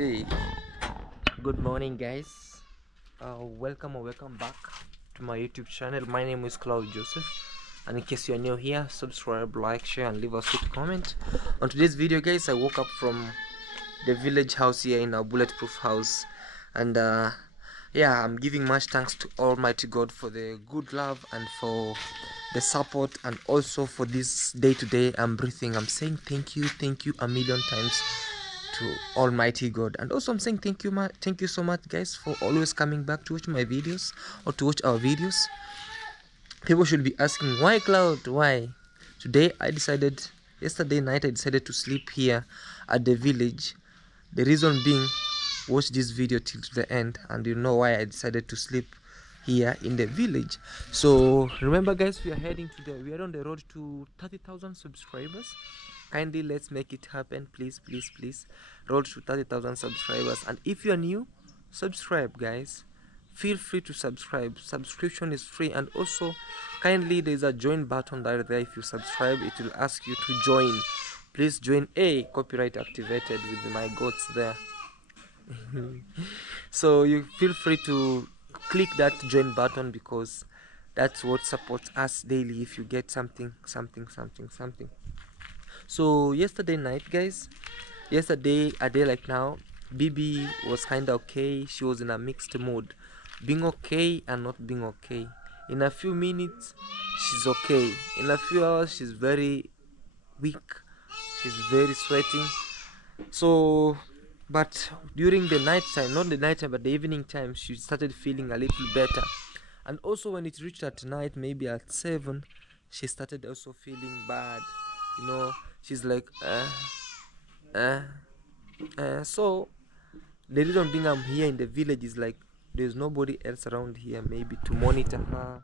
Hey, good morning, guys. Welcome or welcome back to my YouTube channel. My name is Claude Joseph, and in case you're new here, subscribe, like, share, and leave a sweet comment. On today's video, guys, I woke up from the village house here in our bulletproof house, and yeah, I'm giving much thanks to Almighty God for the good love and for the support, and also for this day today. I'm breathing. I'm saying thank you a million times to Almighty God. And also I'm saying thank you so much, guys, for always coming back to watch my videos or to watch our videos. People should be asking, why Cloud, why? Today yesterday night I decided to sleep here at the village. The reason being, watch this video till to the end and you know why I decided to sleep here in the village. So remember, guys, we are on the road to 30,000 subscribers. Kindly let's make it happen, please. Road to 30,000 subscribers. And if you are new, subscribe, guys. Feel free to subscribe. Subscription is free. And also kindly, there's a join button right there. If you subscribe, it will ask you to join. Please join. Copyright activated with my goats there. So you feel free to click that join button, because that's what supports us daily. If you get something. So yesterday night, guys, a day like now, Bibi was kinda okay. She was in a mixed mood, being okay and not being okay. In a few minutes she's okay, in a few hours she's very weak, she's very sweating. So but during the night time, not the night time but the evening time, she started feeling a little better. And also when it reached at night, maybe at 7, she started also feeling bad. She's like so the reason being I'm here in the village is like there's nobody else around here, maybe to monitor her,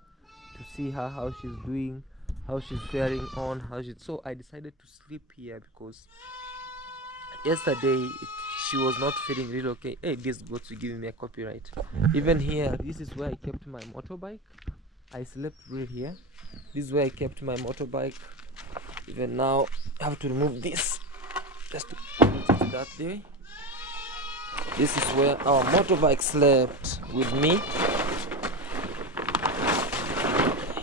to see her, how she's doing, how she's faring on, so I decided to sleep here, because yesterday she was not feeling really okay. Hey, this goes to give me a copyright. Even here, this is where I kept my motorbike. I slept real here. This is where I kept my motorbike. Even now I have to remove this just to put it that way. This is where our motorbike slept with me.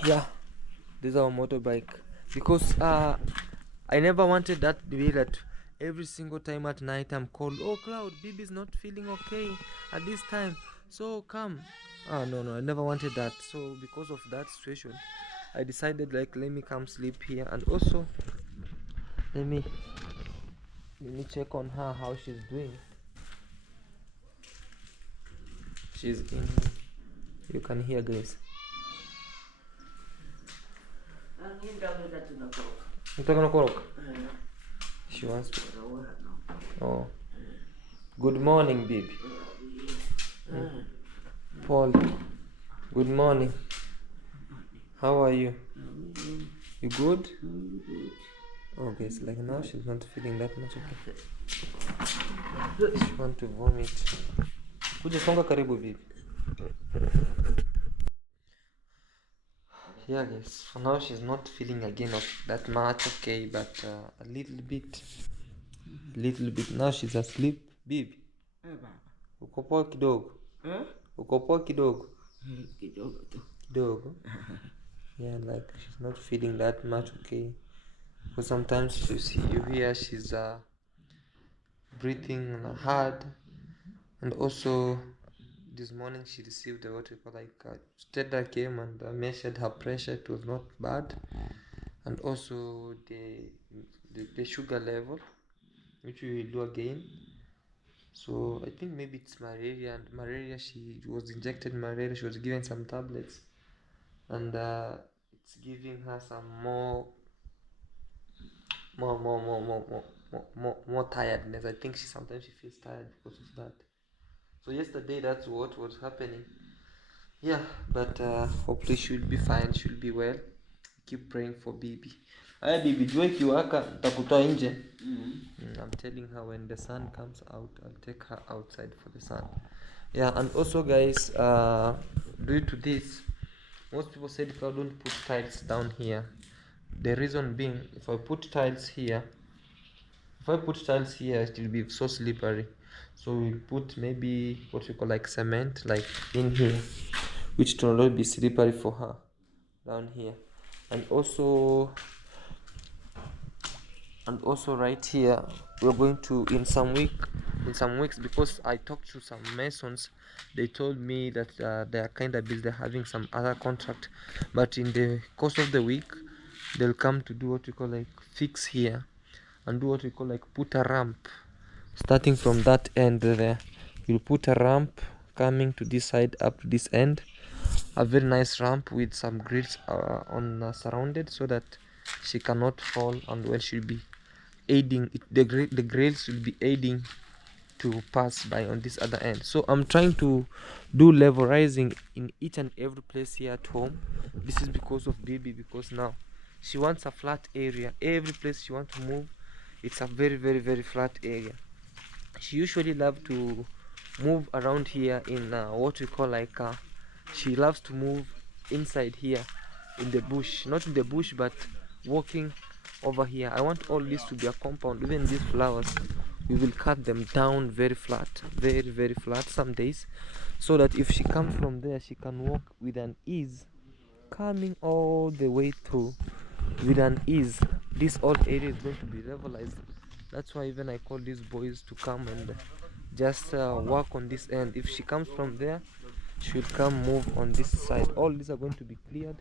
Yeah, this is our motorbike, because I never wanted that to be that every single time at night I'm called, oh Cloud, baby's not feeling okay at this time, so come. No, I never wanted that. So because of that situation, I decided, like, let me come sleep here. And also let me check on her, how she's doing. She's in, you can hear, guys. She wants to. Oh, good morning, baby. Paul, good morning. How are you? You good? Okay, it's like now she's not feeling that much okay. She want to vomit. Kuja songa karibu, baby. Yeah, guys, for now she's not feeling again of that much okay, but a little bit. Now she's asleep, baby. Uko poa kidogo? Uko poa kidogo? Kidogo. Yeah, like she's not feeling that much okay, because sometimes you hear she's breathing hard. And also this morning she received what we call like Stella came and measured her pressure. It was not bad. And also the sugar level, which we will do again. So I think maybe it's malaria, and malaria, she was injected malaria, she was given some tablets, and it's giving her some more tiredness. I think sometimes she feels tired because of that. So yesterday that's what was happening. Yeah, but hopefully she'll be fine, she'll be well. Keep praying for baby. Aya bibi, jua ikiwaka nitakutoa nje. I'm telling her when the sun comes out, I'll take her outside for the sun. Yeah, and also, guys, due to this, most people said, if I don't put tiles down here. The reason being, if I put tiles here, it will be so slippery. So we'll put maybe what we call like cement like in here, which will not be slippery for her down here. And also right here we're going to in some weeks, because I talked to some masons, they told me that they are kind of busy, they're having some other contract, but in the course of the week they'll come to do what we call like fix here and do what we call like put a ramp. Starting from that end there, we'll put a ramp coming to this side up to this end, a very nice ramp with some grills surrounded, so that she cannot fall, and well, she'll be aiding it, the grills will be aiding to pass by on this other end. So I'm trying to do levelizing in each and every place here at home. This is because of baby, because now she wants a flat area. Every place she wants to move, it's a very very flat area. She usually loves to move around here in what we call like she loves to move inside here in the bush, not in the bush but walking over here. I want all this to be a compound. Even these flowers, we will cut them down very flat, very flat some days, so that if she comes from there, she can walk with an ease, coming all the way through with an ease. This whole area is going to be levelized. That's why even I call these boys to come and just work on this end. If she comes from there, she will come move on this side. All these are going to be cleared.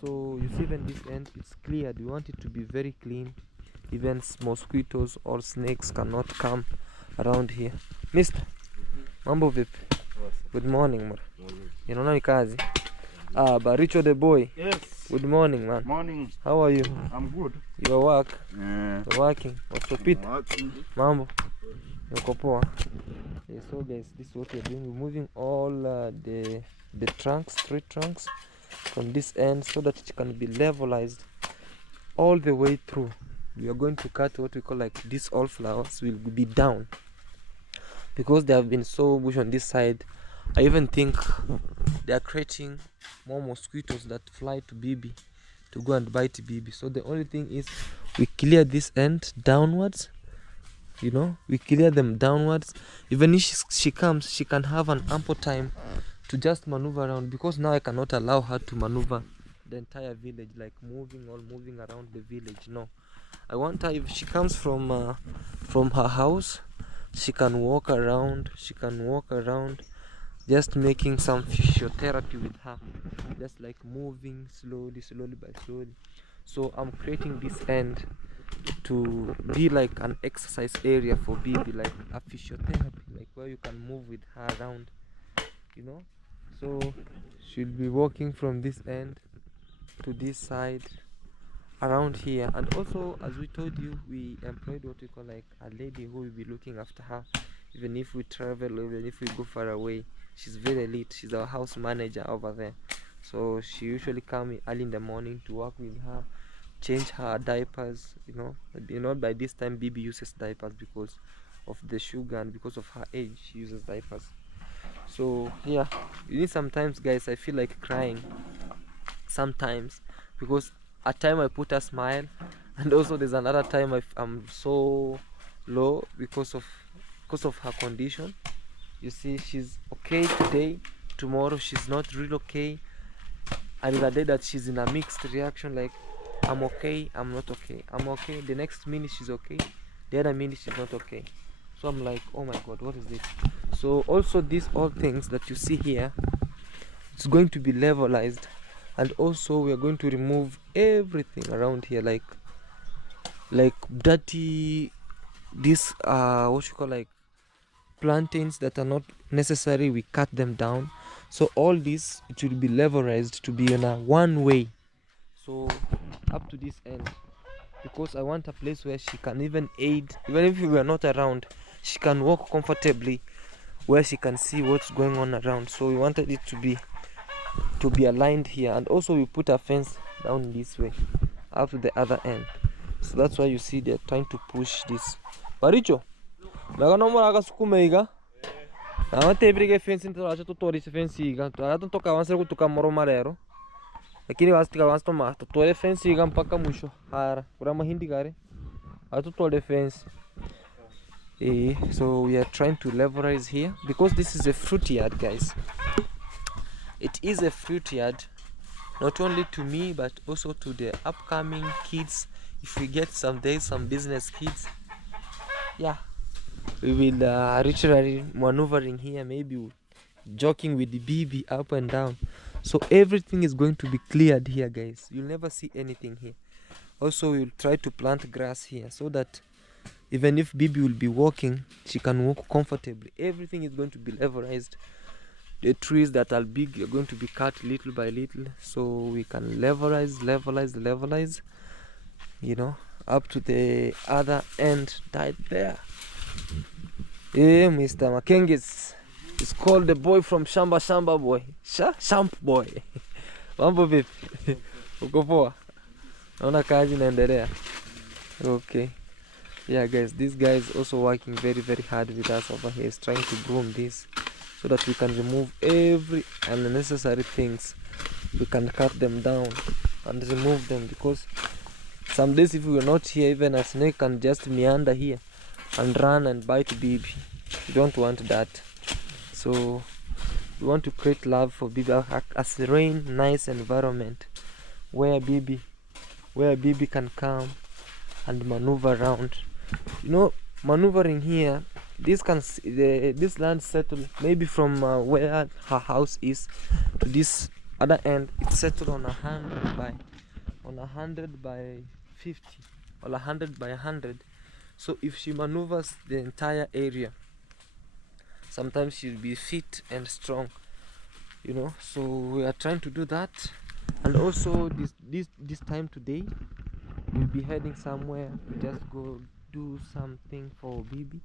So you see, even this end is cleared. We want it to be very clean. Even mosquitoes or snakes cannot come around here. Mister, mambo vipi? Good morning, man. Inaona ni kazi? Baricho the boy. Yes. Good morning, man. Morning. How are you? I'm good. Your work? Yeah. You're working? What's up, Pete? Mambo? Yuko poa? Yeah, so guys, this is what we're doing. We're moving all the trunks, tree trunks, from this end, so that it can be levelized all the way through. We are going to cut what we call like these all flowers will be down, because they have been so bush on this side. I even think they are creating more mosquitoes that fly to Bibi to go and bite Bibi. So the only thing is we clear this end downwards, you know, we clear them downwards. Even if she comes, she can have an ample time to just maneuver around, because now I cannot allow her to maneuver the entire village, like moving around the village. No, I want her, if she comes from her house, she can walk around, just making some physiotherapy with her, just like moving slowly by slowly. So I'm creating this end to be like an exercise area for baby, like a physiotherapy, like where you can move with her around, you know. So she'll be walking from this end to this side around here. And also, as we told you, we employed what we call like a lady who will be looking after her, even if we travel, even if we go far away. She's very elite. She's our house manager over there. So she usually comes early in the morning to work with her, change her diapers. You know, by this time baby uses diapers because of the sugar, and because of her age she uses diapers. So yeah, you need, sometimes guys I feel like crying sometimes, because at time I put a smile, and also there's another time I'm so low because of her condition. You see, she's okay today, tomorrow she's not really okay, and the day that she's in a mixed reaction, like I'm okay, I'm not okay, I'm okay, the next minute she's okay, the other minute she's not okay. So I'm like, oh my god, what is this? So also these all things that you see here, it's going to be levelized, and also we are going to remove everything around here, like dirty, this what you call like plantains that are not necessary, we cut them down. So all this, it will be levelized to be in a one way, so up to this end, because I want a place where she can even aid, even if we are not around, she can walk comfortably, where she can see what's going on around. So we wanted it to be aligned here, and also we put a fence down this way up to the other end. So that's why you see they're trying to push this. Baricho, fence lakini wastika wanstoma tutole fence mpaka mwisho hara kura mahindi gare atutole fence So we are trying to leverage here because this is a fruit yard, guys. It is a fruit yard, not only to me but also to the upcoming kids. If we get someday some business kids, yeah, we will literally maneuvering here, maybe joking with the BB up and down. So everything is going to be cleared here, guys. You'll never see anything here. Also, we'll try to plant grass here so that even if BB will be walking, she can walk comfortably. Everything is going to be levelized. The trees that are big are going to be cut little by little, so we can levelize, you know, up to the other end right there. Yeah, Mr. Makengis. It's called the boy from Shamba boy. Shamp boy. Mambo vipi? Uko poa? Naona kazi inaendelea. Okay. Yeah, guys, this guy is also working very hard with us over here. He's trying to groom this so that we can remove every unnecessary things. We can cut them down and remove them, because some days if we were not here, even a snake can just meander here and run and bite baby. We don't want that. So we want to create love for baby, as a rain nice environment where baby can come and maneuver around. You know, maneuvering here, this land settle maybe from where her house is to this other end. It's settled on 100 by 50 or 100 by 100. So if she maneuvers the entire area, sometimes she'll be fit and strong, you know. So we are trying to do that. And also this time today we'll be heading somewhere to just go do something for BB.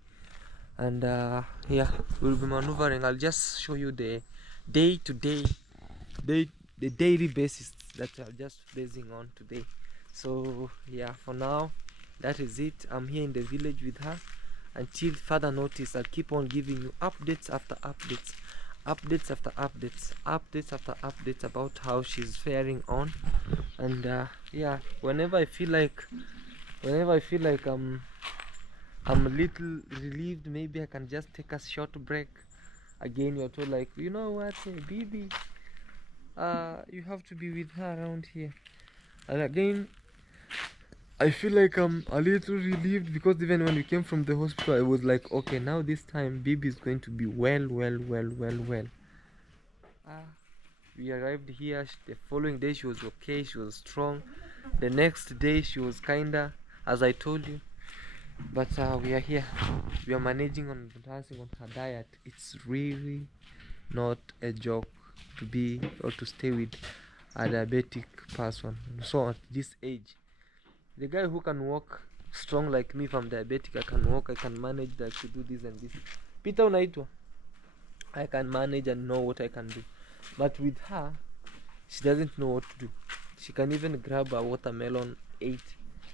And yeah, we'll be maneuvering. I'll just show you the the daily basis that I'm just basing on today. So yeah, for now that is it. I'm here in the village with her. Until further notice, I'll keep on giving you updates after updates, updates after updates, updates after updates about how she's faring on. And yeah, whenever I feel like I'm a little relieved, maybe I can just take a short break. Again, you're told like, you know what, BB, you have to be with her around here. And again, I feel like I'm a little relieved, because even when we came from the hospital, I was like, okay, now this time baby is going to be well. We arrived here. The following day she was okay, she was strong. The next day she was kinda, as I told you. But we are here. We are managing on balancing on her diet. It's really not a joke to be or to stay with a diabetic person. So at this age, the guy who can walk strong like me, if I'm diabetic, I can walk, I can manage like to do this and this. Peter unaitwa, I can manage and know what I can do. But with her, she doesn't know what to do. She can even grab a watermelon, eat.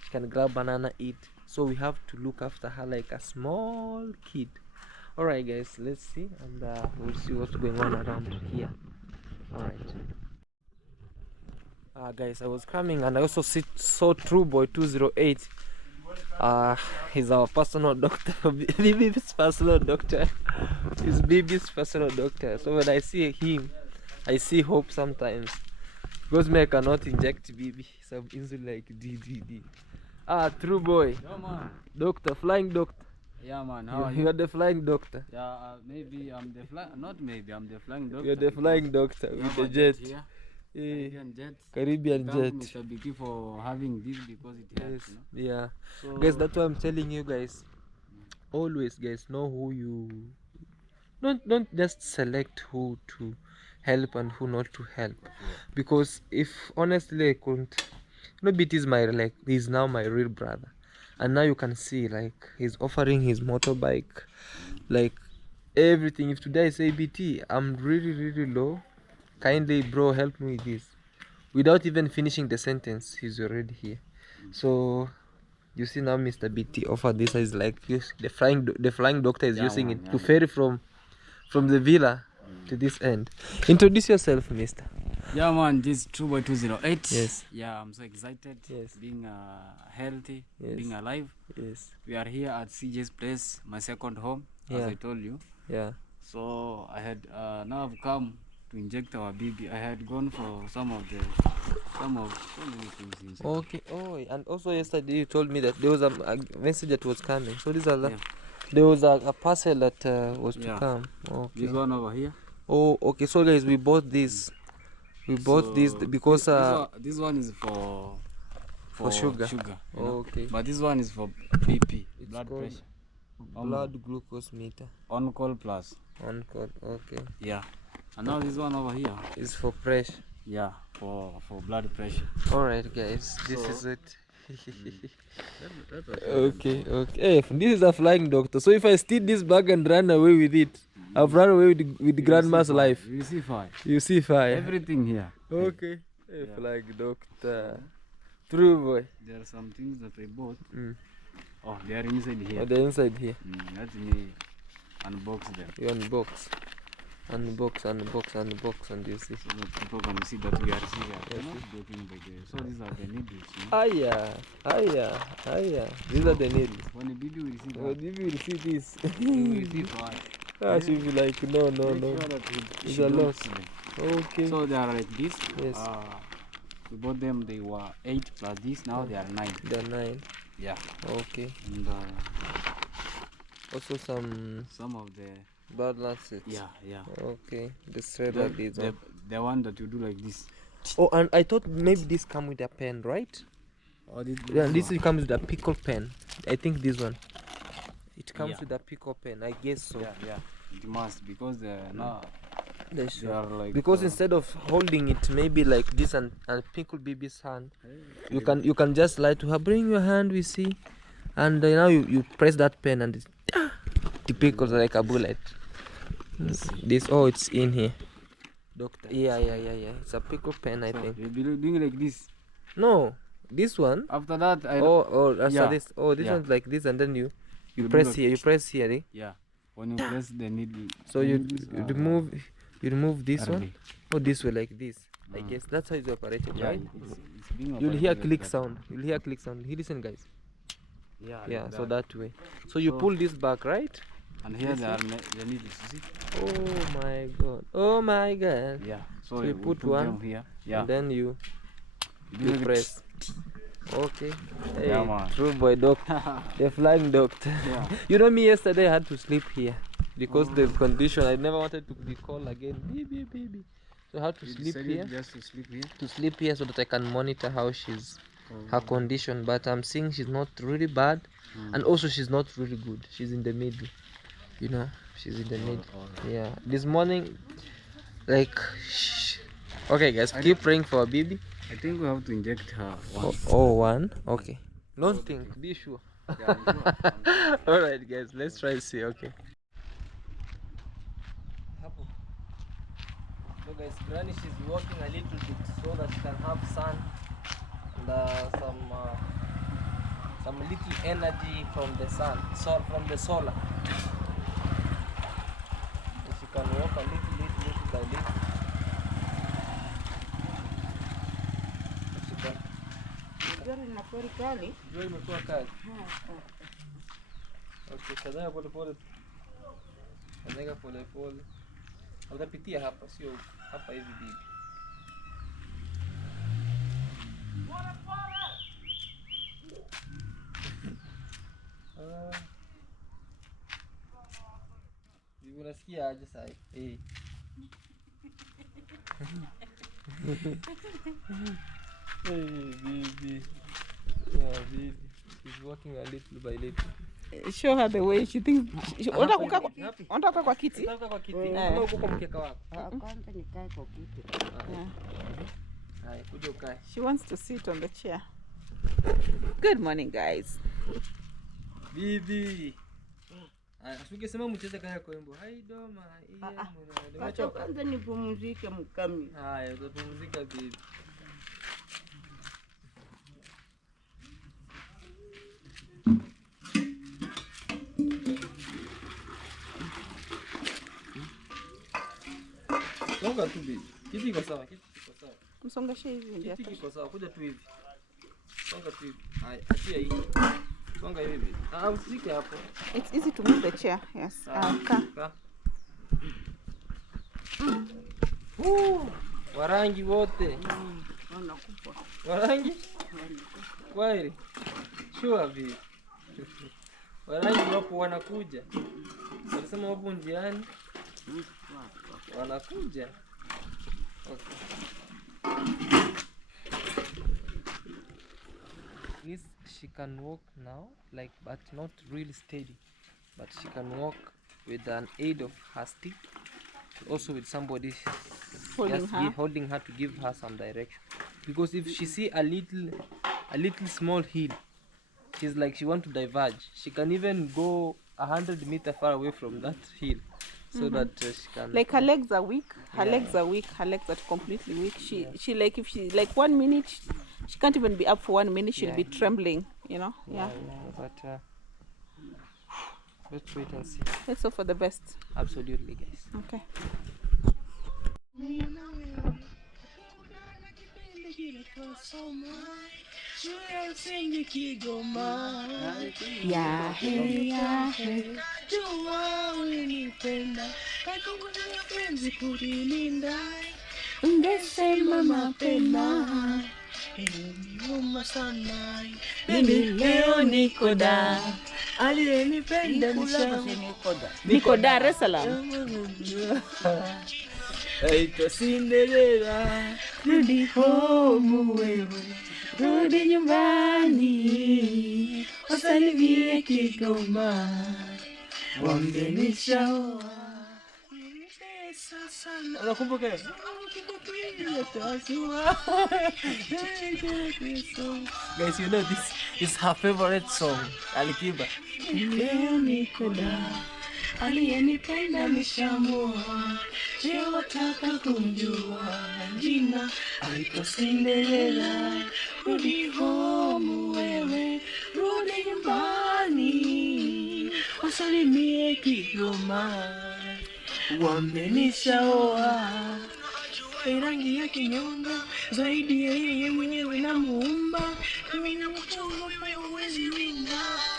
She can grab banana, eat. So we have to look after her like a small kid. Alright guys, let's see, and we'll see what's going on around here. Alright. Guys, I was coming and I also saw True Boy 208. He's our personal doctor. BB's personal doctor. He's BB's personal doctor. So when I see him, I see hope sometimes. Because me I cannot inject BB some insulin like DDD. True Boy. Yeah, man. Doctor, flying doctor. Yeah, man. How are you? You are the flying doctor. Yeah, maybe I'm the not maybe I'm the flying doctor. You're the flying doctor with the jet. Caribbean jet. Caribbean jet. Mr. BT for having this, because it helps, Yes. you know? Yeah. So, Guys, that's why I'm telling you guys. Always, guys, know who you. Don't just select who to help and who not to help. Because if honestly I couldn't, you know, BT is he's now my real brother. And now you can see like he's offering his motorbike, like everything. If today I say BT, I'm really low, kindly bro help me with this, without even finishing the sentence, he's already here. So you see now Mr. BT offer this is like the flying doctor is using it to ferry from the villa to this end. Introduce yourself, mister. Yeah, man, this is True Boy 208. Yes. Yeah, I'm so excited. Yes. Being healthy, Yes. being alive. Yes. We are here at CJ's place, my second home, as Yeah. I told you. Yeah. So I had now I've come to inject our baby. I had gone for some of so many things inside. Okay. Oh, and also yesterday you told me that there was a message that was coming. So these are Yeah. there was a parcel that was to Yeah. come. Okay. This one over here. Oh, okay. So guys, we bought this. We bought this because this one is for sugar. you know? Okay. But this one is for BP, It's blood called pressure. blood glucose meter. On call plus. On code. Okay. Yeah. And now this one over here. It's for pressure. Yeah, for blood pressure. All right, guys. This So- is it. That was Okay. Okay. Hey, this is a flying doctor. So if I steal this bag and run away with it, I've run away with the grandma's life. You see fire. You see fire. Everything here. Okay. Hey, Yeah. flying doctor. True boy. There are some things that I bought. Mm. Oh, they are inside here. Oh, the inside here. Let me unbox them You unbox. Unbox, and you see. so that people can see that we are serious. We're not joking by the way. So these are the needles. You know? Aya. These are the needles. When a baby will see When that, you will see this, he will see fire. she'll be like, no. Make sure that It's she a don't loss. see them. Okay. So they are like this. Yes. We bought them. They were 8 plus this. Now they are 9. They're 9. Yeah. Okay. And Also some of the bad lancets. yeah. Okay. The shredder is on. The one that you do like this. Oh, and I thought maybe this come with a pen, right? Or this. Yeah, this comes with a pickle pen. I think this one. It comes Yeah. with a pickle pen. I guess so. Yeah. It must because now They they should. are like Because instead of holding it maybe like this and pickle baby's hand, you can just lie to her, bring your hand, we see, and now you press that pen and it pickles like a bullet. This it's in here, doctor. Yeah. It's a pickle pen, I think. you'll be doing like this. No, this one. After that, After yeah. this. Oh, this Yeah. one's like this, and then you do press like- here. You press here. Eh? Yeah. When you press the needle. So the you needles are- remove this one. early. Oh, this way like this. I guess that's how it's operated, Yeah, right? it's being You'll operated hear like click that. sound. You'll hear click sound. You listen, guys. Yeah. Yeah, like so that way. So you So- pull this back, right? And here they are the needles. You see? Oh my god. Yeah. So you we put one, them here. Yeah. And then you do like press. Okay. Hey, Yeah, man. true boy doctor. The flying doctor. Yeah. You know me, yesterday I had to sleep here because the condition, I never wanted to be called again. Baby. So I had to You sleep decided here. just to sleep here. To sleep here so that I can monitor how her condition. But I'm seeing she's not really bad, and also she's not really good. She's in the middle. You know, she's in the middle. Yeah. This morning, like, okay, guys, keep praying for our baby. I think we have to inject her once. One. Okay. Don't think. Be sure. Yeah, sure. All right, guys. Let's try to see. Okay. So, guys, Granny, she's walking a little bit so that she can have sun and some little energy from the sun, from the solar. So she can walk a little by little. She can. Jua imekuwa kali. Okay, kadhaa polepole. Kanyaga polepole. Utapitia hapa, sio hapa hivi bibi. Bibi unasikia aje sasa? Eh. Hey, baby. Yeah, baby. She's walking a little by little. Show her the way she thinks. Unataka kukaa kwa kiti? Unataka kwa kiti? Ama uko kwa mkeka wako? Kwanza nikae kwa kiti. Yeah. Haya, kuja ukae. She wants to sit on the chair. Good morning, guys. Bibi. Usingesema mcheze kaya kwa wimbo. Hai doma. Acha kwanza nipumzike mkami. Haya, utapumzika bibi. Songa tu bibi. Kiti iko sawa, kiti iko sawa. Msongeshe hivi ndio. Kiti kiko sawa, kuja tu hivi. Songa tu hivi. Haya, achia hii. Songa hivi. Usike hapo. It's easy to move the chair. Yes. Ka. Warangi wote. Wanakufa. Warangi? Kweli? Sure vipi? Warangi wapo wanakuja. Walisema wapo njiani. Wanakuja. Okay. At least she can walk now, like, but not really steady. But she can walk with an aid of her stick, also with somebody holding her to give her some direction. Because if she see a little small hill, she's like she want to diverge. She can even go 100 meters far away from that hill, so that she can. Like her legs are weak. Her legs are weak. Her legs are completely weak. She like if she like 1 minute, she can't even be up for 1 minute. She'll be trembling. You know. Yeah. But let's wait and see. Let's hope for the best. Absolutely, guys. Okay. Ya he jua unipenda penzi kulilinda ungesema mapema niuma sana mimi leo niko da aliyenipenda Niko Dar es Salaam. Aitwa Cinderella, rudi home wewe rudi nyumbani wasalimie Kigoma wambie nishaoa. unakumbuka? Guys, you know this is her favorite song, Alikiba. Leo niko da aliyenipenda nishamoa leo wataka kumjua jina aitwa Cinderella rudi home wewe rudi nyumbani wasalimie Kigoma wambie nishaoa rangi ya kinyonga zaidi ya yeye mwenyewe na muumba.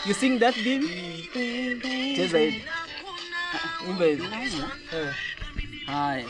You sing that, baby? Cheza hivi. Imba hivi. Haya.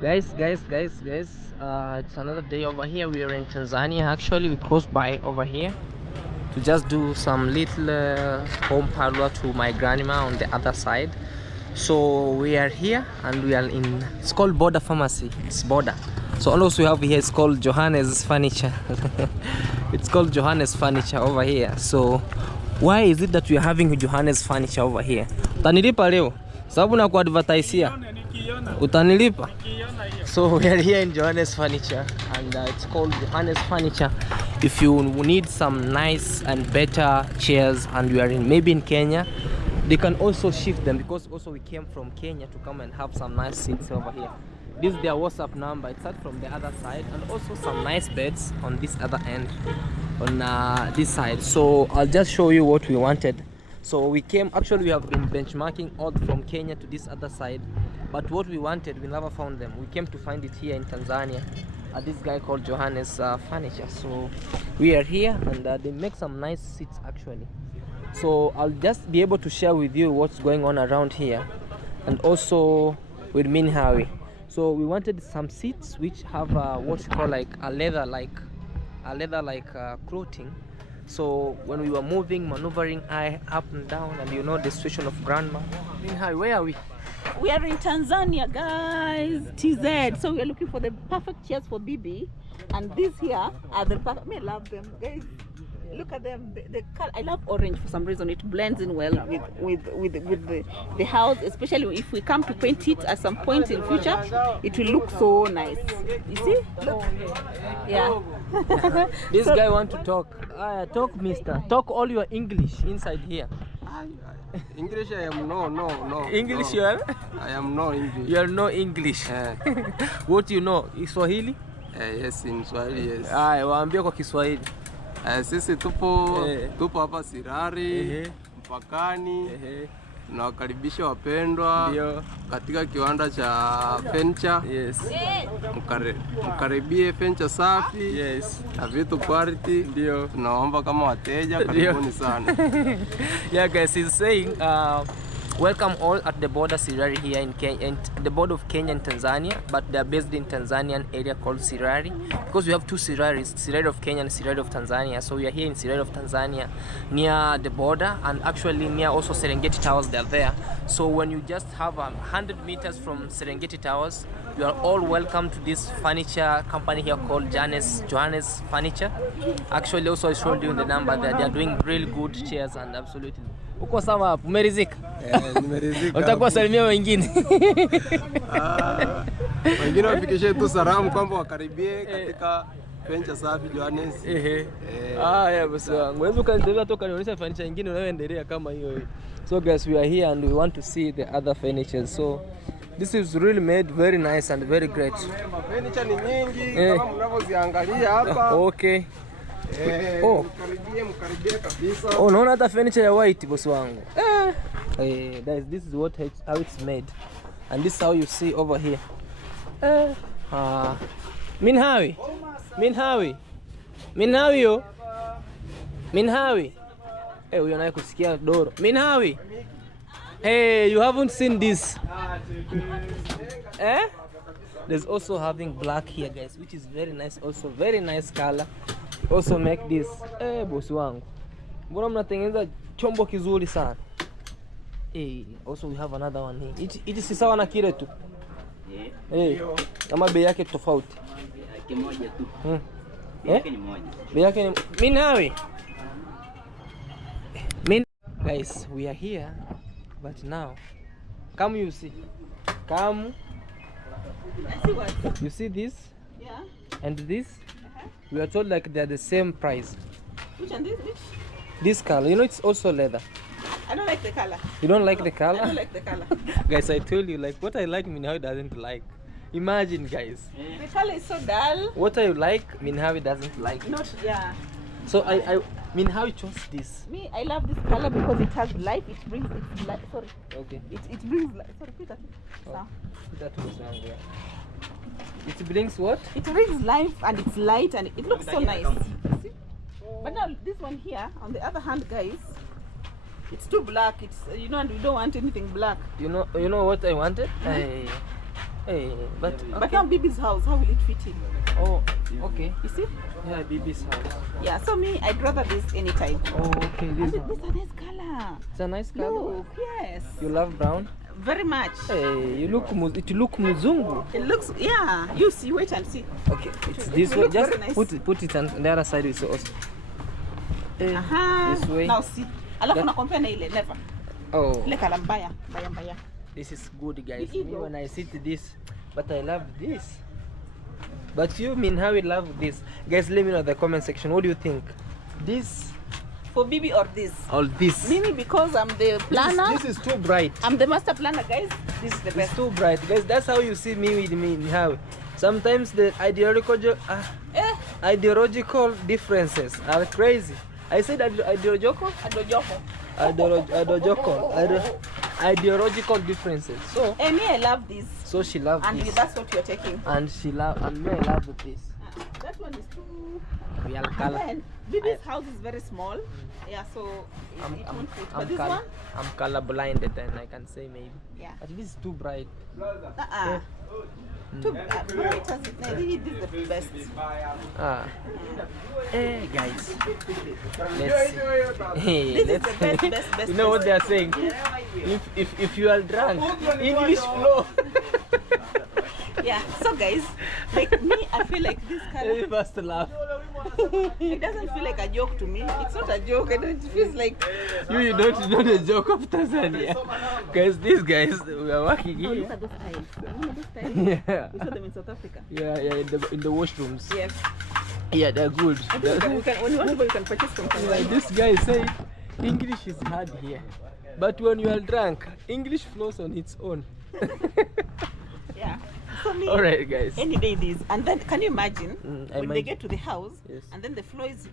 Guys, it's another day over here. We are in Tanzania. Actually, we crossed by over here to just do some little home parlor to my grandma on the other side. So we are here and we are in, it's called Border Pharmacy. It's Border. So all we have here is called Johannes Furniture. It's called Johannes Furniture over here. So why is it that we are having Johannes Furniture over here? Utanilipa leo sababu na kuadvertise. Utanilipa. So we are here in Johannes Furniture and it's called Johannes Furniture. If you need some nice and better chairs and you are maybe in Kenya, they can also shift them, because also we came from Kenya to come and have some nice seats over here. This is their WhatsApp number. It's out from the other side, and also some nice beds on this other end, on this side. So I'll just show you what we wanted. So we came, actually we have been benchmarking all from Kenya to this other side, but what we wanted we never found them. We came to find it here in Tanzania at this guy called Johannes Furniture. So we are here and they make some nice seats actually. So I'll just be able to share with you what's going on around here, and also with Minhawi. So we wanted some seats which have what you call like a leather like clothing. So when we were moving, maneuvering up and down, and you know the situation of grandma. Minhawi, where are we? We are in Tanzania, guys. TZ. So we are looking for the perfect chairs for Bibi, and these here are the perfect. I love them, guys. Look at them. The color. I love orange for some reason. It blends in well with the house, especially if we come to paint it at some point in future. It will look so nice. You see? Look. Yeah. This guy want to talk. Talk, mister. Talk all your English inside here. English I am no. English no. you are? I am no English. You are no English. What you know? Swahili? Yes, in Swahili, yes. Waambie kwa Kiswahili. Sisi tupo hapa Sirari, mpakani. Tunawakaribisha wapendwa katika kiwanda cha furniture. Yes. Mkaribie furniture safi. Yes. Na vitu quality. Ndio. Tunaomba kama wateja, karibuni sana. Yeah, guys, he's saying welcome all at the border Sirari here in Kenya, and the border of Kenya and Tanzania, but they are based in Tanzanian area called Sirari, because we have two Siraris, Sirari of Kenya and Sirari of Tanzania. So we are here in Sirari of Tanzania, near the border, and actually near also Serengeti Towers. They are there. So when you just have 100 meters from Serengeti Towers, you are all welcome to this furniture company here called Johannes Furniture. Actually, also I showed you the number that they are doing really good chairs and absolutely. Uko sawa hapo? Umeridhika? Nimeridhika. Utakuwa salimia wengine. Wengine wafikishe tu salamu kwamba wakaribie katika furniture safi Johannes. Yeah, bosi wangu. Wewe ukaendelea toka nionyesha furniture nyingine unayoendelea kama hiyo. So guys, we are here and we want to see the other furniture. So this is really made very nice and very great. Furniture ni nyingi kama mnavyoziangalia hapa. Okay. Mkaribie kabisa. Unaona hata furniture ya white bosi wangu. Guys, this is how it's made, and this is how you see over here. Minhawi yo. Minhawi. Huyo naye kusikia doro. Minhawi. Hey, you haven't seen this. There's also having black here, guys, which is very nice, also very nice color. Also make this. Bosi wangu, mbona mnatengeneza chombo kizuri sana. Also we have another one here. It si sawa na kile tu. Kama bei yake tofauti. Kimoja tu. Bei yake ni moja. Bei yake ni Minhawi. Guys, we are here, but now come you see. Come. I see what? You see this? Yeah. And this? We are told like they're the same price. Which and this? Which? This color, you know, it's also leather. I don't like the color. You don't like the color? I don't like the color. Guys, I told you, like, what I like, Minhawi doesn't like. Imagine, guys. The color is so dull. What I like, Minhawi doesn't like. Not, yeah. So Minhawi chose this. Me, I love this color because it has life. It brings its life. Sorry. Okay. It brings life. Sorry, Peter. Oh, that was wrong, yeah. It brings what? It brings life and it's light and it looks so nice. See? But now this one here, on the other hand, guys, it's too black. It's and we don't want anything black. You know what I wanted? But now Bibi's house, how will it fit in? Oh, okay. You see? Yeah, Bibi's house. Yeah. So me, I'd rather this anytime. Oh, okay. This And one. this is a nice color. It's a nice color. Look, yes. You love brown? Very much. Hey, it look muzungu. It looks, yeah. You see, wait and see. Okay, it's It this will way. look Just very nice. put it on the other side. Is also. This way. Now see. Alafu na compare na ile never. Oh. Ile kala mbaya. This is good, guys. You eat Me though. when I sit this, but I love this. But you Minhawi love this, guys. Let me know in the comment section. What do you think? This For Bibi or this? or this? Mimi, because I'm the planner. This is too bright. I'm the master planner, guys. This is the It's best. too bright, guys. That's how you see me with Minhawi. Sometimes the ideological differences are crazy. I said ideological differences. So Me, I love this. she loves And this, that's what you're taking. and me I love this. That one is too. We are And color. then Bibi's house is very small. Yeah, so it won't fit. But this one, I'm color blinded, and I can say maybe. yeah. But this is too bright. Too bright as it may be. This is the best. Hey guys, let's see. Hey, This is let's the best. You know what they are saying? If you are drunk, English flow. Yeah. So guys, like me, I feel like this color. First laugh. It doesn't feel like a joke to me. It's not a joke. It feels like. You don't know the joke of Tanzania. Because these guys, we are working Oh, here. look at those tiles. Remember those tiles? Yeah. We saw them in South Africa. Yeah, in the washrooms. Yes. Yeah, they're good. When you want to go, you can purchase from Yeah, Tanzania. this guy said English is hard here, but when you are drunk, English flows on its own. Yeah. So me, Alright, guys. any day this, and then can you imagine I when they imagine. get to the house, Yes. and then the floor is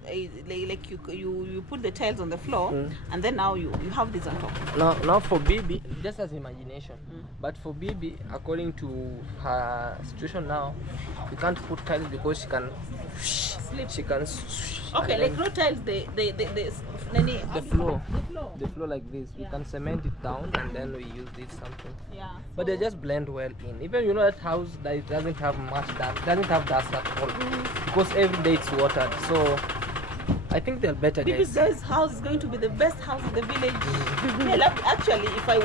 like you put the tiles on the floor, and then now you have this on top. Now for Bibi, just as imagination, but for Bibi, according to her situation now, you can't put tiles because she can Sleep. She can Okay, and like then no tiles. the floor. The floor. The floor like this. We Yeah. can cement it down and then we use this something. Yeah. But they just blend well in. Even you know that house that it doesn't have much dust, doesn't have dust at all, because every day it's watered. So I think they're better, Bibi's guys. guy's house is going to be the best house in the village. Actually, if I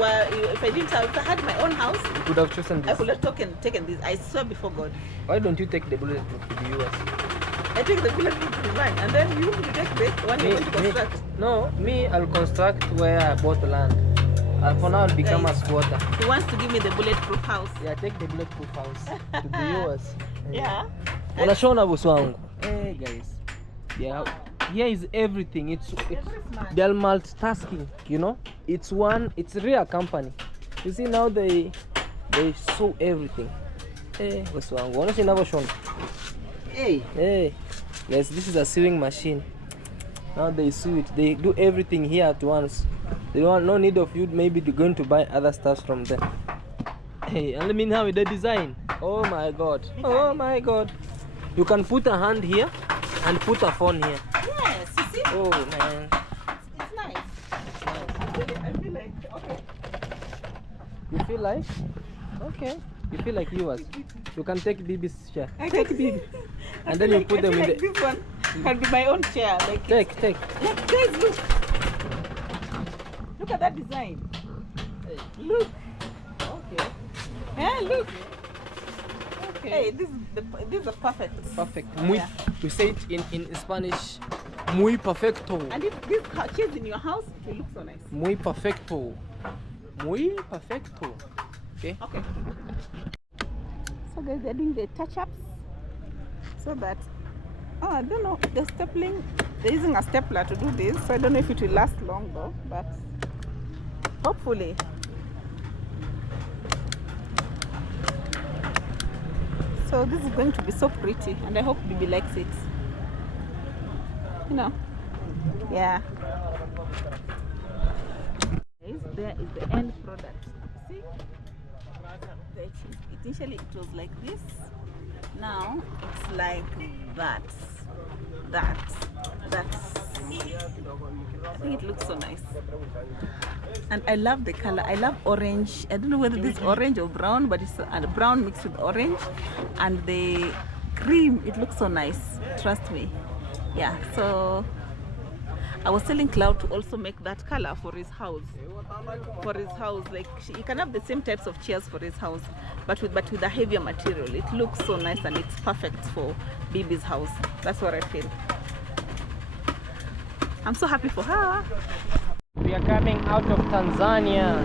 had my own house, You could have chosen I this. could have taken this. I swear before God. Why don't you take the bulletproof to the US? I take the bulletproof to mine, and then you take the one you're going to construct. No, me, I'll construct where I bought the land. And for now, I'll become a squatter. He wants to give me the bulletproof house. Yeah, take the bulletproof house to the US. Yeah. Unashona boss wangu. Hey guys. Yeah. Here is everything. It's Very smart. they're multitasking, you know. It's real company. You see now they sew everything. Hey, boss wangu. Unaona inavyoshona. Hey. Guys, this is a sewing machine. Now they sew it. They do everything here at once. They don't no need of you maybe going to buy other stuff from them. Hey, and let me know with the design. Oh my god. Oh my god. You can put a hand here and put a phone here. Yes, you see? Oh man. It's nice. I feel like, okay. You feel like? Okay. You feel like yours. You can take Bibi's chair. I take Bibi. And then you put them in like the. this one can be my own chair. Like Take. Like, guys, look. Look at that design. Look. Okay. Yeah, look. Okay. Hey, these are perfect. Perfect. Muy. Yeah. We say it in Spanish. Muy perfecto. And if this chairs in your house, it will look so nice. Muy perfecto. Muy perfecto. Okay. Okay. So guys, they're doing the touch-ups so that I don't know, the stapling, they're using a stapler to do this, so I don't know if it will last long though, but hopefully. So this is going to be so pretty, and I hope Bibi likes it. You know, yeah. There is the end product. See? Initially it was like this. Now it's like that. I think it looks so nice. And I love the color. I love orange. I don't know whether this is orange or brown, but it's brown mixed with orange. And the cream, it looks so nice. Trust me. Yeah, so I was telling Claude to also make that color for his house. Like he can have the same types of chairs for his house, but with a heavier material. It looks so nice and it's perfect for Bibi's house. That's what I feel. I'm so happy for her. We are coming out of Tanzania.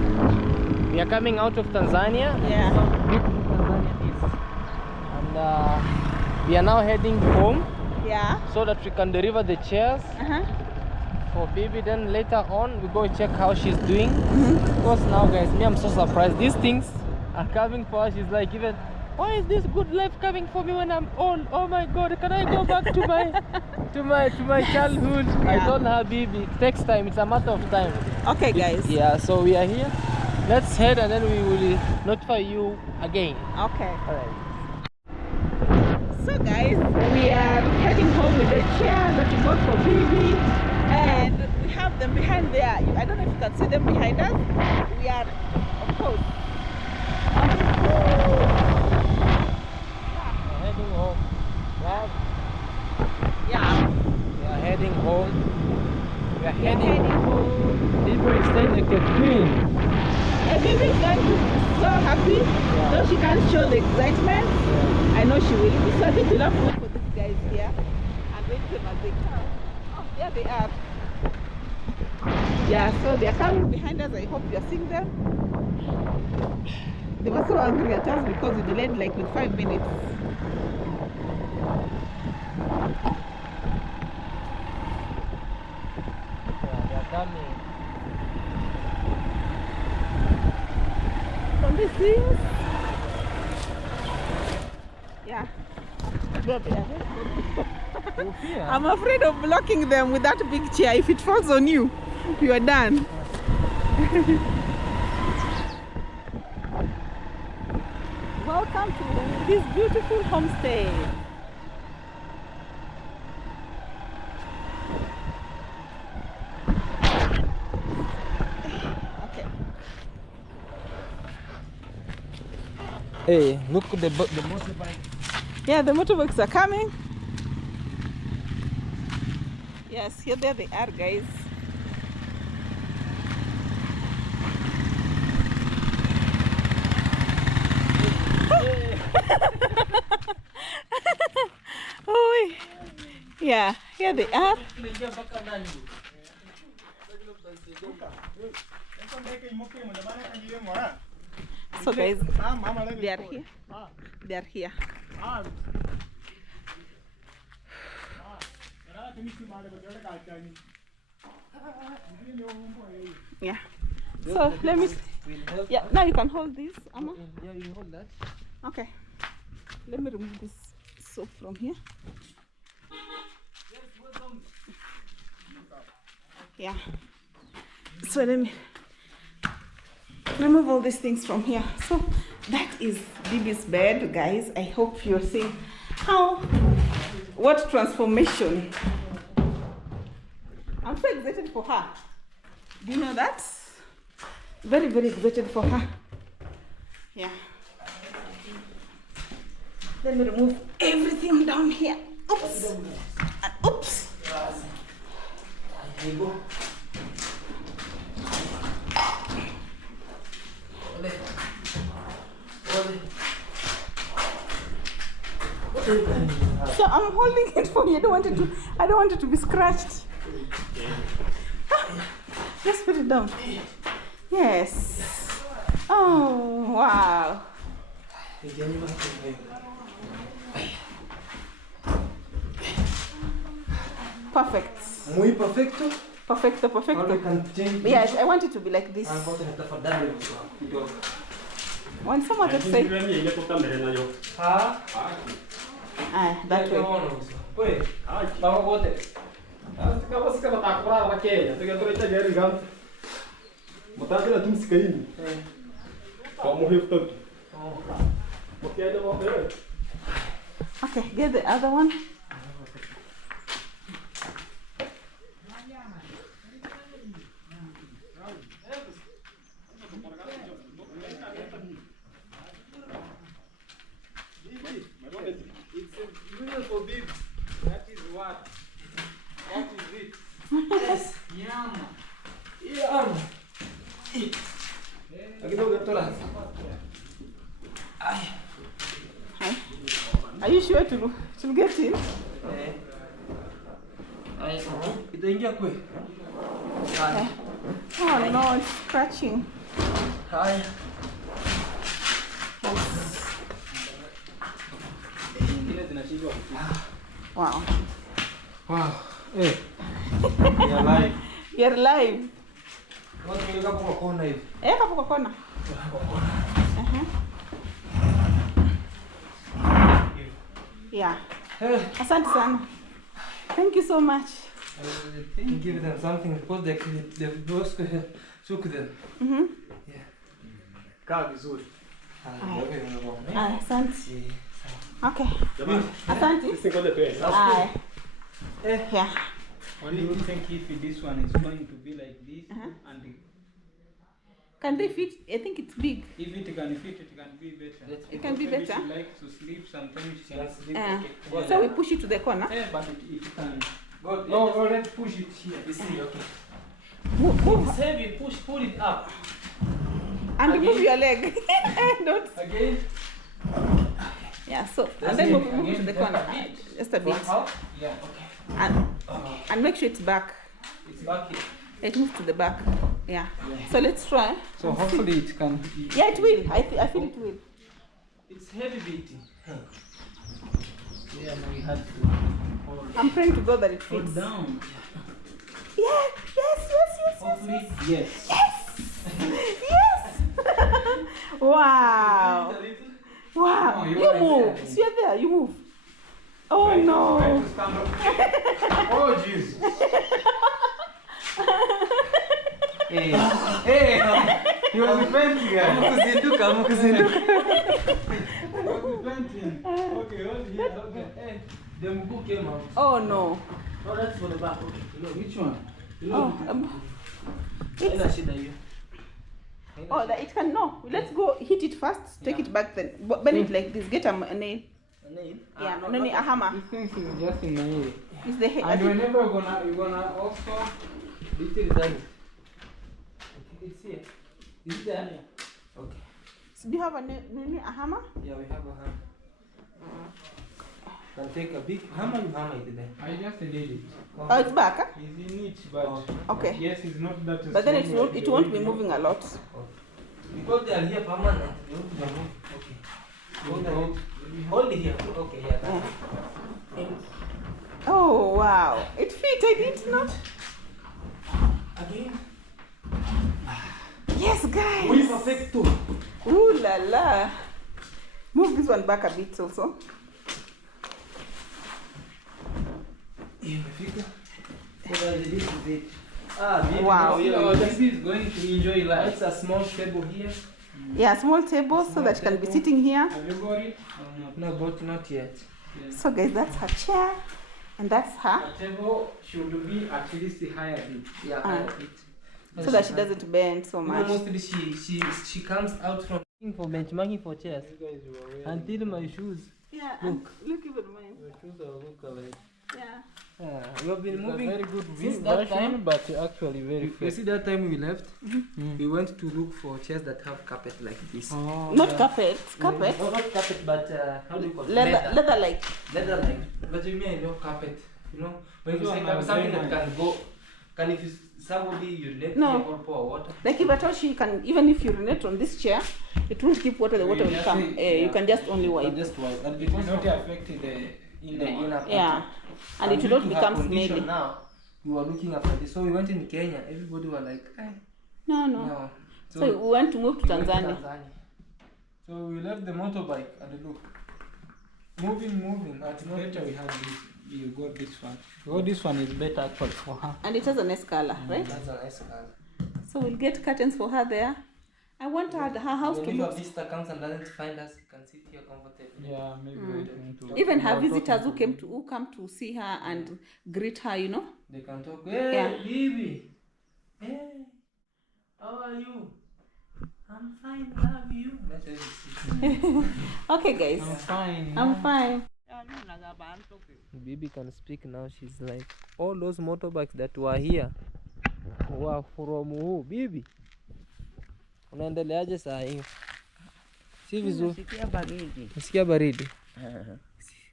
Yeah. How beautiful Tanzania is. And we are now heading home Yeah. so that we can deliver the chairs for Bibi. Then later on we go check how she's doing. Because now guys, me, I'm so surprised. These things are coming for her. She's like, even why is this good life coming for me when I'm old? Oh my god, can I go back to my to my childhood? I Yeah. told her, Bibi, it takes time, it's a matter of time. Okay, guys. Yeah, so we are here. Let's head and then we will notify you again. Okay. Alright. So guys, we are heading home with the chairs that we got for Bibi, and we have them behind there. I don't know if you can see them behind us. We are, of course, Heading home. Right? yeah, We are heading home. We are we are heading. heading home. People is staying like a queen. And Bibi is going to be so happy, though she can't show the excitement. I know she will be. So I think we'll have to wait for these guys here and wait for them as they come. Oh, there they are. Yeah, so they are coming behind us. I hope you are seeing them. They were so angry at us because we delayed like with 5 minutes. Yeah, they are coming. Can they see us? Yeah. There they are. I'm afraid of blocking them with that big chair. If it falls on you, you are done. Welcome to this beautiful homestay. Okay. Hey, look at the motorbike. Yeah, the motorbikes are coming. Yes, here there they are, guys. Oh, yeah, here they are. So guys, they are here. They are here. Yeah. So let me. Yeah. Now you can hold this, Amma. Yeah, you hold that. Okay. Let me remove this soap from here. Yeah. So let me remove all these things from here. So that is Bibi's bed, guys. I hope you're seeing what transformation. I'm so excited for her. Do you know that? Very, very excited for her. Yeah. Let me remove everything down here. Oops. And oops. So I'm holding it for you. I don't want it to be scratched. Just put it down. Yes. Oh wow. Perfect. Muy perfecto. Perfecto, How we perfecto. can change. Yes, I want it to be like this. When someone just say, that way. Okay, get the other one. That is what? That is it. Yes, yum. Yum. Hi. Are you sure to get in? Itaingia kwe. Okay. Oh no, it's scratching. Hi. Wow. Wow. Hey. You're alive. You're alive. What do you got for corner? Hapo kwa kona. Yeah. Hey. Asante sana. Thank you so much. Give them something because they both took them. Yeah. Kaa vizuri. Asante. Okay. Asante. Aye. Yeah. What do you think if this one is going to be like this? And Can they fit? I think it's big. if it can fit, it can be better. It can be Maybe better. She likes to sleep, sometimes she can sleep. So we push it to the corner. But it can. Go, let's push it here. You see, okay. Move. It's heavy. Pull it up. And move your leg. Don't. Again. Yeah, so and then move to the corner. Just a bit. Yeah, okay. And make sure it's back. It's back here. It moves to the back. Yeah. So let's try. So hopefully it can. Yeah, it will. I feel it will. It's heavy beating. Yeah, we had to hold I'm praying to God that it fits. down. Yeah. Yes. Hopefully, yes. Yes. Wow. Wow. Oh, You move. See, you're there. You move. Oh no. Oh Jesus. Hey, he was repenting. He was repenting. Okay, hold here. Okay. Hey, the book came out. Oh no. Oh, that's for the back. Okay. Which one? Haina shida hiyo. Oh, that it can no. Let's go hit it first. Take it back then. Bend it like this. Get a nail. A nail? Yeah, no, a hammer. This thing is just in my ear. It's the head. And whenever you're gonna also Little design. It's here. Is it there? Yeah. Okay. Do you have a hammer? Yeah, we have a hammer. Can take a big hammer. You hammer it there. I just did it. Oh, it's back. Huh? It's in it, but Okay. yes, it's not that. But then it won't be moving a lot. Because they are here permanent. They won't be moving. Okay. Hold it here. Okay, yeah. That's it. Oh wow! It fit. I didn't know. Again. Yes, guys. Muy perfecto. Ooh la la. Move this one back a bit also. Imefika. So this is it. Baby, Wow. now This is going to enjoy life. it's a small table here. Yeah, small table so that you can be sitting here. Have you got it? Or not? No, but not yet. So guys, that's her chair, and that's her, A table should be at least higher bit. Yeah, Ah. I have it. so that she doesn't bend so You know, much. mostly she comes out from for benchmarking for chairs until my shoes. Yeah, Look. look even mine. My shoes are look alike. Yeah. We have been moving Very good since that time. but actually very You see that time we left, we went to look for chairs that have carpet like this. Oh, Not carpet, carpet. No, not carpet, but how do you call it? Leather like. Leather like. But you mean no carpet, you know? When you say carpet, something that can go, can if you, somebody urinate No. here or pour water. Like if at all she can, even if you urinate on this chair, it won't keep water. The water will come. You can just only wipe. Just wipe. And it will not affect the inner part. Yeah, and it due will not to her become condition smelly. Now we were looking after this, so we went in Kenya. Everybody were like, "Hey, No. no." So we want to move to we went Tanzania. So we left the motorbike and look. Moving. At better we had this. You got this one. Oh, this one is better actually for her. And it has a nice color, right? That's a nice color. So we'll get curtains for her there. I want her house to When your look. visitor comes and doesn't find us, you can sit here comfortably. Yeah, maybe we can to. Even her visitors who come to see her and greet her, you know. They can talk. Hey, Yeah. baby. Hey, how are you? I'm fine. Love you. That's what you see. Okay, guys. I'm fine. I'm fine. Bibi can speak now. She's like, all those motorbikes that were here were from who? Bibi, unaendeleaje saa hiyo? Si vizuri? Nasikia baridi. Nasikia baridi.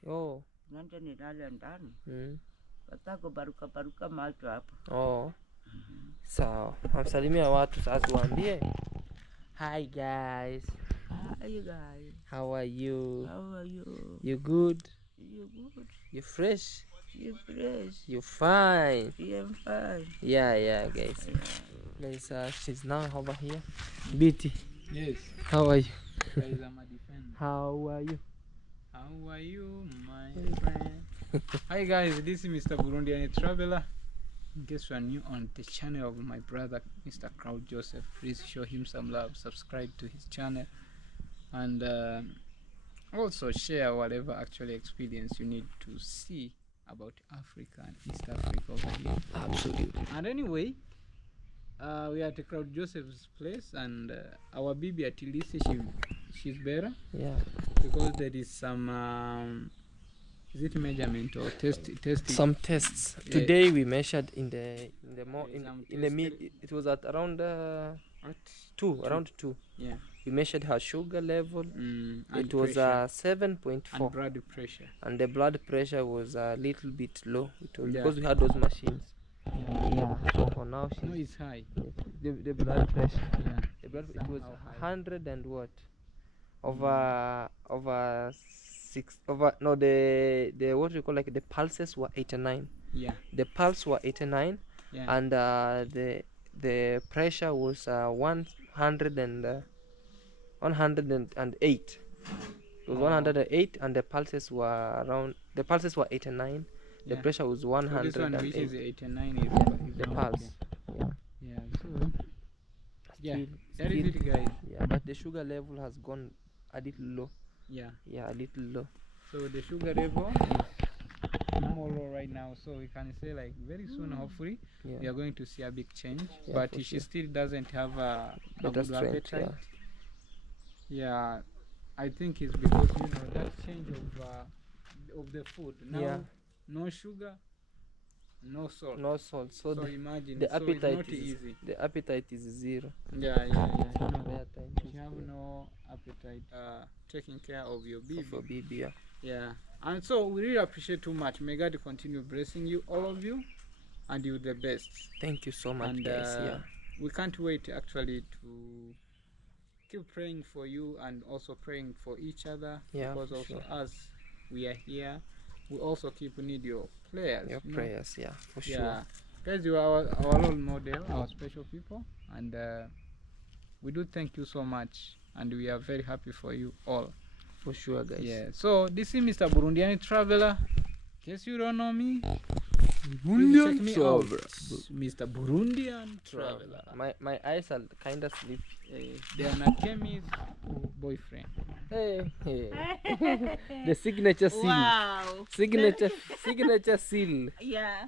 Oh. Nenda nilale ndani. Nataka kubaruka macho hapa. Oh. Sawa. Amsalimia watu sasa, tuambie. Hi guys. Hi guys. How are you? How are you? You good? You good? You fresh? You fresh? You fine? I'm fine. Yeah, guys. Guys, she's now over here. Beauty, Yes. how are you? Guys, I'm a defender. How are you? How are you, my friend? Hi guys, this is Mr. Burundian Traveler. In case you are new on the channel of my brother, Mr. Claude Joseph, please show him some love. Subscribe to his channel, and also share whatever actually experience you need to see about Africa and East Africa over here. Absolutely. And anyway, we are at Claude Joseph's place, and our baby at least she's better. Yeah. Because there is some is it measurement or testing? Some tests. Yeah. Today we measured in the mid. It was at around around 2. Yeah. We measured her sugar level. It And was pressure. 7.4. And blood pressure. And the blood pressure was a little bit low. It was Yeah. because we had those machines. Yeah. So for now No, it's high. the blood pressure. Yeah. The blood it Somehow was high. 100 and what? Over 6 over no the what we call like the pulses were 89. Yeah. The pulse were 89. Yeah. And the pressure was 100 and 108. It was 108, and the pulses were 89. The Yeah. pressure was So this one, which is 108. 89, is The not pulse. okay. Yeah. So yeah, Still- that is it, guys. Yeah, but the sugar level has gone a little low. Yeah. Yeah, a little low. So the sugar level is more low right now. So we can say like very soon, hopefully, Yeah. we are going to see a big change. Yeah, But for she sure. still doesn't have a Better good strength, appetite. Yeah, I think it's because that change of the food. Now, Yeah. no sugar, no salt. No salt. So So the, imagine, the so it's appetite not is easy. the appetite is 0. Yeah. No, No, that time you is have zero. no appetite. Taking care of your baby. For baby, yeah. Yeah, and so we really appreciate too much. May God continue blessing you, all of you, and you the best. Thank you so much, And guys. Yeah. we can't wait actually to keep praying for you and also praying for each other. Yeah, Because for also sure. as we are here, we also need your prayers. Your you know? prayers, yeah, for Yeah, sure. guys, you are our role model, our special people, and we do thank you so much, and we are very happy for you all. For sure, guys. Yeah, so this is Mr. Burundian Traveler. In case you don't know me, Burundian check me Traveler. out. Mr. Burundian Traveler. My eyes are kind of sleepy. They are Nakemi's boyfriend. Hey. The signature seal. Wow. Signature seal. Yeah.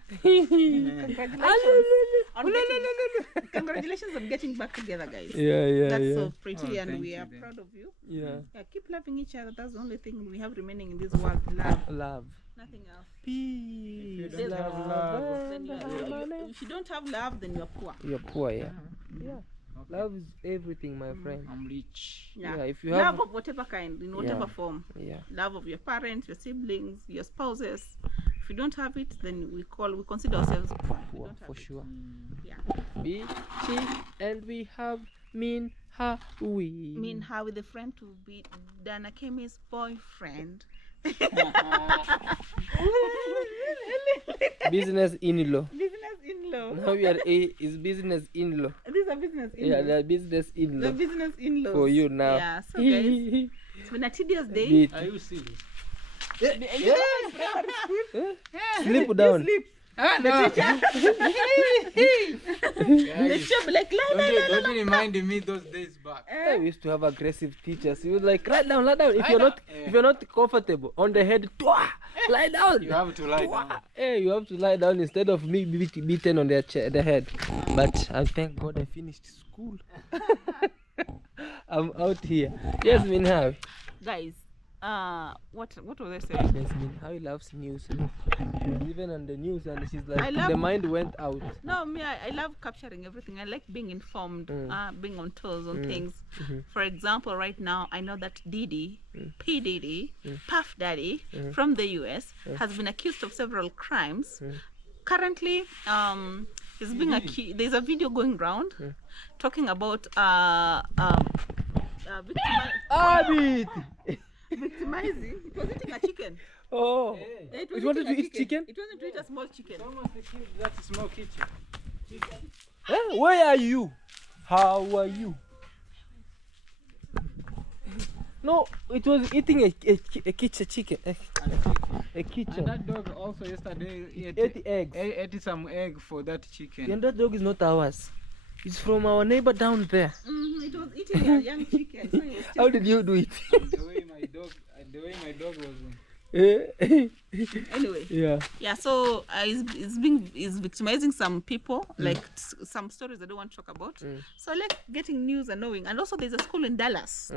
Congratulations. Congratulations on getting back together, guys. Yeah. That's so pretty, Oh, and thank we you are then. proud of you. Yeah. Yeah, keep loving each other. That's the only thing we have remaining in this world. Love. Love. Nothing else. Peace. If you don't have love, Then if you don't have love, then you're poor. You're poor, yeah. Yeah. Okay. Love is everything, my friend. I'm rich. Yeah, if you have love of whatever kind, in whatever Yeah. form. yeah. Love of your parents, your siblings, your spouses. If you don't have it, then we consider ourselves poor. We Poor, don't have for it. sure. Yeah. Be cheap and we have mean how we Mean how with a friend to be Dana Kemi's boyfriend. business in-law. Business in-law. Now we are is business in-law. These are business in-laws. Yeah, the business The in-law business in-laws. for you now. Yeah, so guys, it's been a tedious day. Beat. Are you serious? Sleep down. Sleep. Ah, no. The teacher be like, lie, lie, lie. Don't remind me those days back. I used to have aggressive teachers. He was like, lie down. If Lie you're down. not if you're not comfortable on the head, twa, lie down. You have to lie down. Hey, you have to lie down instead of me beaten on the head. But I thank God I finished school. I'm out here. Yes, Minhav. Guys, what was I saying? Yes, Minhav loves news. She's even on the news and she's I like, love- the mind went out. No, me, I love capturing everything. I like being informed, being on toes on things. For example, right now, I know that Diddy, P. Diddy, Puff Daddy from the US has been accused of several crimes. Currently, he's being accused. There's a video going around talking about victimizing. It was eating a chicken. Oh, It was it wanted eating to a eat chicken? It wasn't to eat a small chicken. Almost that small kitchen. Where are you? How are you? No, it was eating a kitchen chicken. A kitchen. And that dog also yesterday Ate eggs. ate some egg for that chicken. And that dog is not ours. It's from our neighbor down there. It was eating a young chicken. So it was How did you do it? The way my dog, The way my dog was. Anyway. Yeah. Yeah, so it's victimizing some people, like some stories I don't want to talk about. So I like getting news and knowing. And also there's a school in Dallas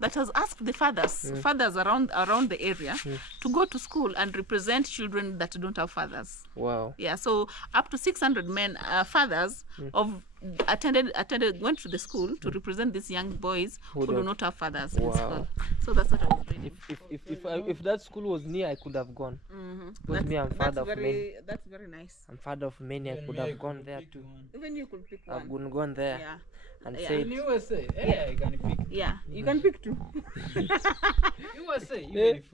that has asked the fathers around the area to go to school and represent children that don't have fathers. Wow. Yeah, so up to 600 men, fathers went to the school to represent these young boys who do not have fathers in school. So that's what I was reading. If that school was near, I could have gone. Because me, I'm father of many. That's very nice. I'm father of many. I could have gone there too. Even you could pick one. I've gone there. Yeah. And Yeah. said, In USA, I can pick. Yeah, you can pick two. USA, even if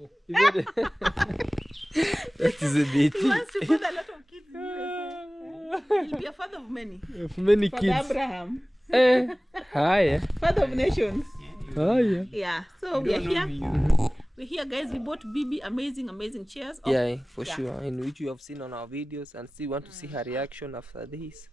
that is a bit. He wants to put a lot of kids in USA. He'll be a father of many. Of many Father kids. Abraham. Hi. Father of nations. Oh yeah. Yeah, so we are here. We're here, guys. We bought BB amazing chairs. Yeah, for sure. In which you have seen on our videos, and see want to see her reaction after this.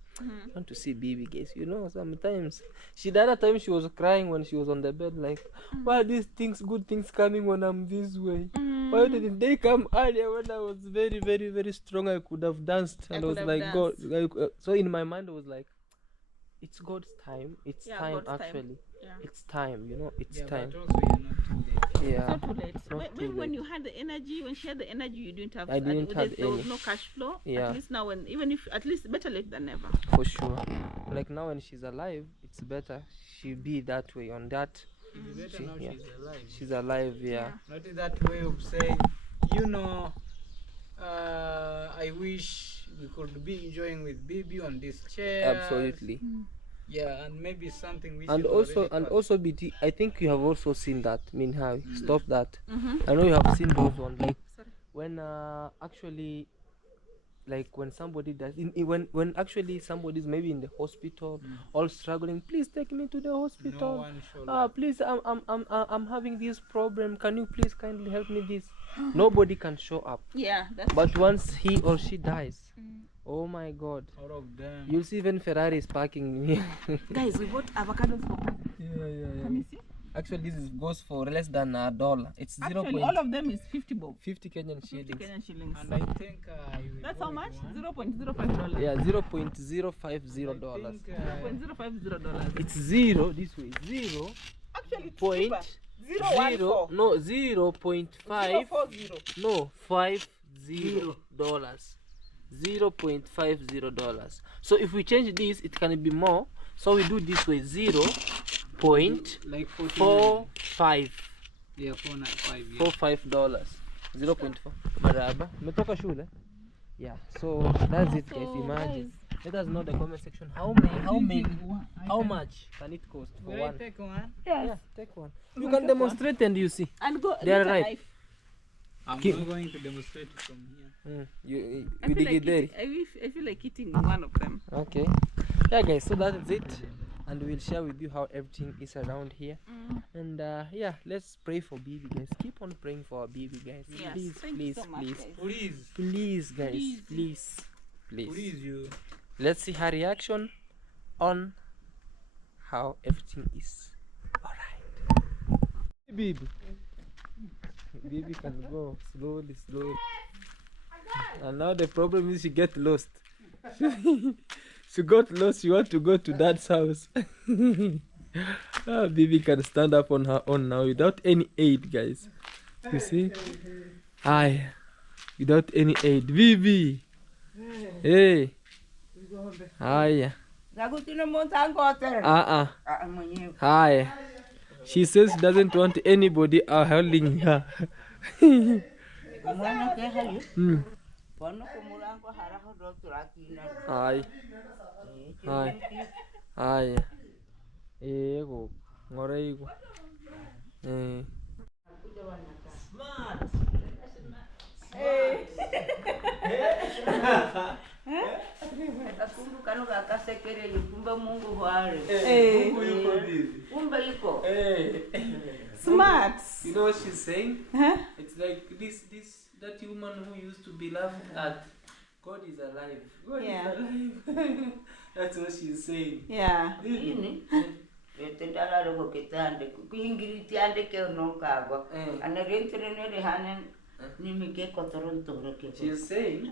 Want to see BB, guys. You know, sometimes the other time she was crying when she was on the bed, like, why are these good things coming when I'm this way? Why didn't they come earlier when I was very strong? I could have danced. And I was like, God. So in my mind, I was like, it's God's time. It's time, God's time. actually. Yeah. It's time, you know. It's time. but also you're not too late. Yeah. It's not too late. Not too When late. you had the energy, when she had the energy, you didn't have. I didn't have there was any. no cash flow. Yeah. At least now, even if at least better late than never. For sure. Like now when she's alive, it's better she be that way on that. It's better now Yeah. she's alive. She's alive, yeah. Not in that way of saying, you know, I wish we could be enjoying with BB on this chair. Absolutely. Yeah, and maybe something which And is also already and past. also BT, I think you have also seen that. Minhawi, stop that. I know you have seen those ones, like when actually, like when somebody does when actually somebody's maybe in the hospital all struggling, please take me to the No hospital. one should Please, I'm having this problem, can you please kindly help me this? Nobody can show up, Yeah, that's but once he or she dies, oh my God, all of them. you'll see even Ferraris parking here. guys. We bought avocados for her. Yeah. Can you see? Actually, this goes for less than $1. It's Actually, all of them is 50 bob. 50 Kenyan 50 shillings. Kenyan shillings. And I think I will That's go how with much? one. $0.05. Yeah, I $0.050. think, $0.050. It's zero this way. Zero Actually, it's point cheaper. zero. No, 0.5. 0.40. No, $50. $0.50. So if we change this, it can be more. So we do this way: like 0.45. Yeah, 495. Yeah. $45. 0.4. Maraba. Umetoka shule? Yeah. So that's it, guys. Imagine. Let us know in the comment section how much can it cost for Will I one? take one? Yeah, take one. You can demonstrate and you see. And go. They are get a right. knife. I'm Keep- not going to demonstrate from here. You I feel, dig like it there. I feel like eating one of them. Okay. Yeah, guys. So that is it, and we'll share with you how everything is around here. And yeah, let's pray for BB, guys. Keep on praying for our BB, guys. Yes. Please, Thank please, you so much, please, guys. please, guys, please. Please, you. Let's see her reaction on how everything is. Alright. Baby. Baby can go slowly. And now the problem is she get lost. She got lost, she want to go to dad's house. Baby can stand up on her own now without any aid, guys. You see? Aye. Without any aid. Baby. Hey. Hi. Hi. She says she doesn't want anybody holding her. Hi. Hi. Hi. Ego. Ngorego. Kumbe kano kakasekereye kumbe Mungu hware. Kumbe iko. Smart. You know what she's saying? Huh? It's like that woman who used to be laughed at. God is alive. God Yeah. is alive. That's what she's saying. Yeah. Ini Tendala go kitande kuingiri tiande ke no kago and rentre hanen nimike kotoron toro ke. She's saying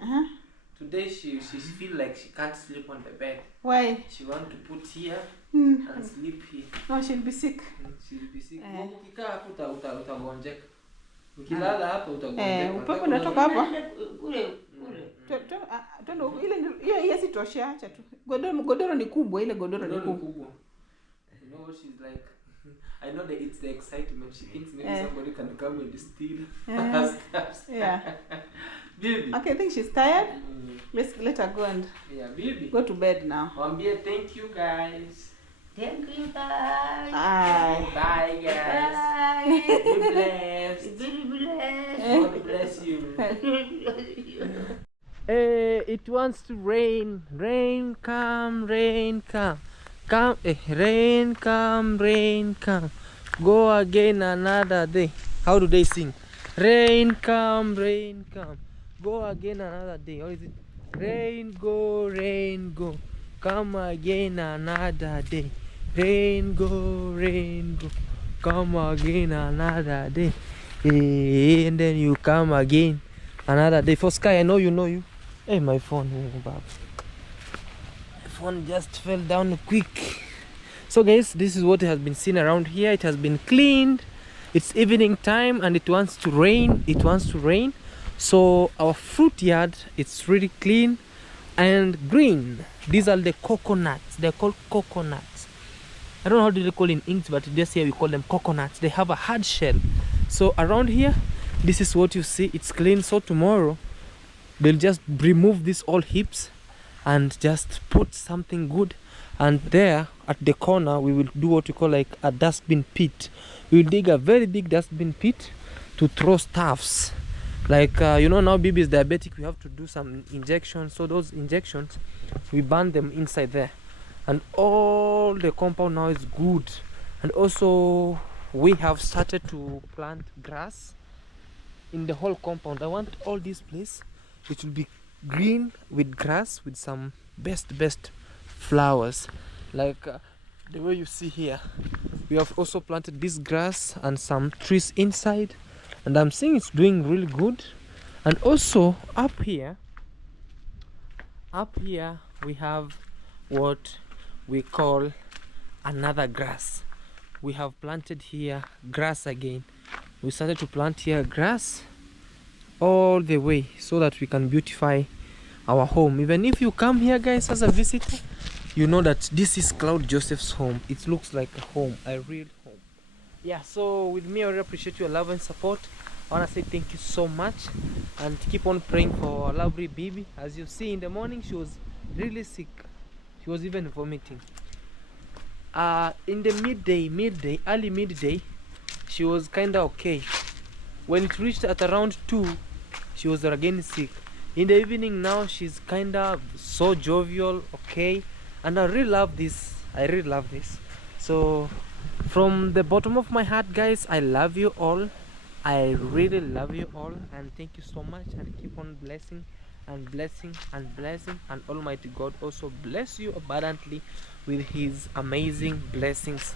today she feel like she can't sleep on the bed. Why? She want to put here and sleep here. No, she'll be sick. She'll be sick. Ukikaa hapo utagonjeka. Ukilala hapo utagonjeka. Upepo unatoka hapa. Kule. Tono ile hiyo sitosha, acha tu. Godoro ni kubwa, ile godoro ni kubwa. You know, she's like, I know that it's the excitement. She thinks maybe somebody can come and steal her stuff. Yeah. Baby. Okay, I think she's tired. Let's let her go and baby. Go to bed now. Wambie, thank you guys. Thank you guys. Bye guys. Bye. Be blessed. Very blessed. God bless you. Hey, it wants to rain. Rain come, rain come. Come, rain come, rain come. Go again another day. How do they sing? Rain come, rain come. Go again another day. Or is it rain go, come again another day. Rain go, come again another day. And then you come again another day. For Sky, I know you. Hey, my phone. My phone just fell down quick. So guys, this is what has been seen around here. It has been cleaned. It's evening time and it wants to rain. So our fruit yard, it's really clean and green. These are the coconuts. They're called coconuts. I don't know how do they call in English, but just here we call them coconuts. They have a hard shell. So around here, this is what you see. It's clean. So tomorrow they'll just remove these all heaps and just put something good. And there at the corner we will do what we call like a dustbin pit. We will dig a very big dustbin pit to throw stuffs. Like you know, now baby is diabetic, we have to do some injections. So those injections, we burn them inside there. And all the compound now is good. And also we have started to plant grass in the whole compound. I want all this place, it will be green with grass with some best flowers, like the way you see here. We have also planted this grass and some trees inside, and I'm seeing it's doing really good. And also up here we have what we call another grass. We have planted here grass again. We started to plant here grass all the way so that we can beautify our home. Even if you come here guys as a visitor, you know that this is Claude Joseph's home. It looks like a home, a real home. Yeah, so with me, I really appreciate your love and support. I want to say thank you so much and keep on praying for our lovely baby. As you see, in the morning she was really sick. She was even vomiting. In the early midday, she was kind of okay. When it reached at around 2, she was again sick. In the evening now, she's kind of so jovial, okay, and I really love this. So from the bottom of my heart guys, I love you all. I really love you all, and thank you so much, and keep on blessing and blessing and blessing, and Almighty God also bless you abundantly with his amazing blessings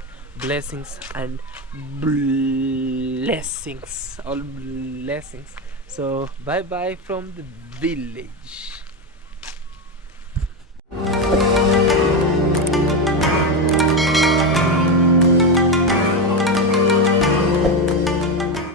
and blessings, all blessings. So bye bye from the village.